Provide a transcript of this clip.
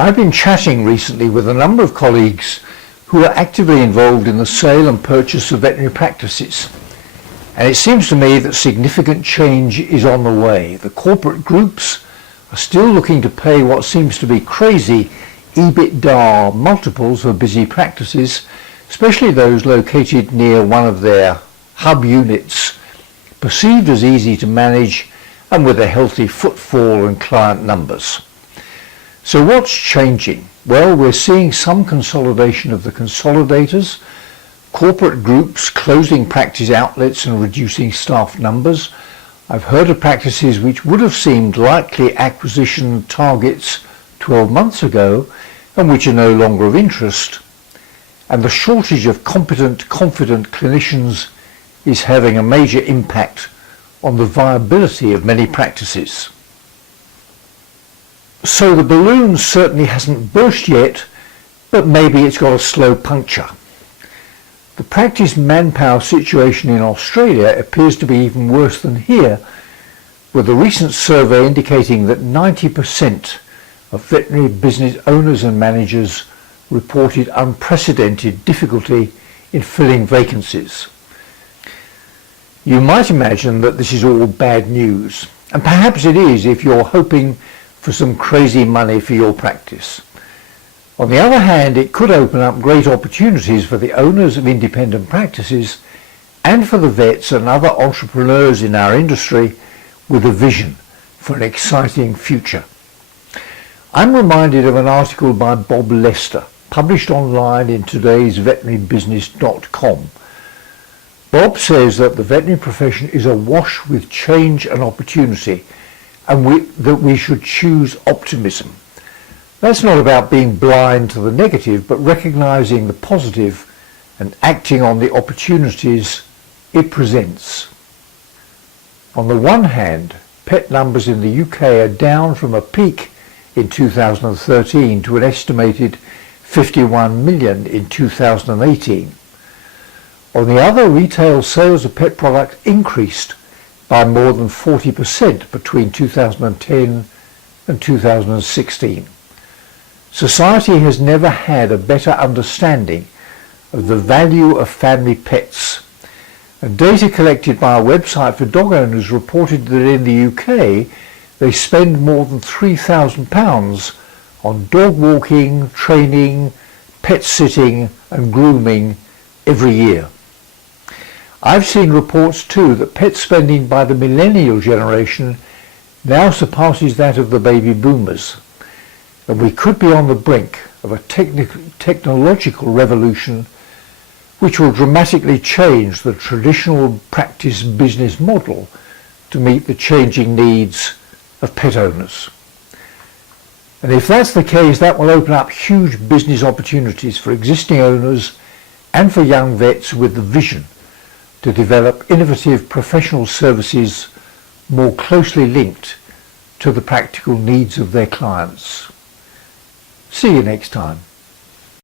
I've been chatting recently with a number of colleagues who are actively involved in the sale and purchase of veterinary practices. And it seems to me that significant change is on the way. The corporate groups are still looking to pay what seems to be crazy EBITDA multiples for busy practices, especially those located near one of their hub units, perceived as easy to manage and with a healthy footfall and client numbers. So what's changing? Well, we're seeing some consolidation of the consolidators, corporate groups closing practice outlets and reducing staff numbers. I've heard of practices which would have seemed likely acquisition targets 12 months ago and which are no longer of interest. And the shortage of competent, confident clinicians is having a major impact on the viability of many practices. So the balloon certainly hasn't burst yet, but maybe it's got a slow puncture. The practice manpower situation in Australia appears to be even worse than here, with a recent survey indicating that 90% of veterinary business owners and managers reported unprecedented difficulty in filling vacancies. You might imagine that this is all bad news, and perhaps it is if you're hoping for some crazy money for your practice. On the other hand, it could open up great opportunities for the owners of independent practices and for the vets and other entrepreneurs in our industry with a vision for an exciting future. I'm reminded of an article by Bob Lester, published online in today's veterinarybusiness.com. Bob says that the veterinary profession is awash with change and opportunity, and that we should choose optimism. That's not about being blind to the negative, but recognizing the positive and acting on the opportunities it presents. On the one hand, pet numbers in the UK are down from a peak in 2013 to an estimated 51 million in 2018. On the other, retail sales of pet products increased by more than 40% between 2010 and 2016. Society has never had a better understanding of the value of family pets. And data collected by a website for dog owners reported that in the UK they spend more than £3,000 on dog walking, training, pet sitting and grooming every year. I've seen reports too that pet spending by the millennial generation now surpasses that of the baby boomers, and we could be on the brink of a technological revolution which will dramatically change the traditional practice business model to meet the changing needs of pet owners. And if that's the case, that will open up huge business opportunities for existing owners and for young vets with the vision to develop innovative professional services more closely linked to the practical needs of their clients. See you next time.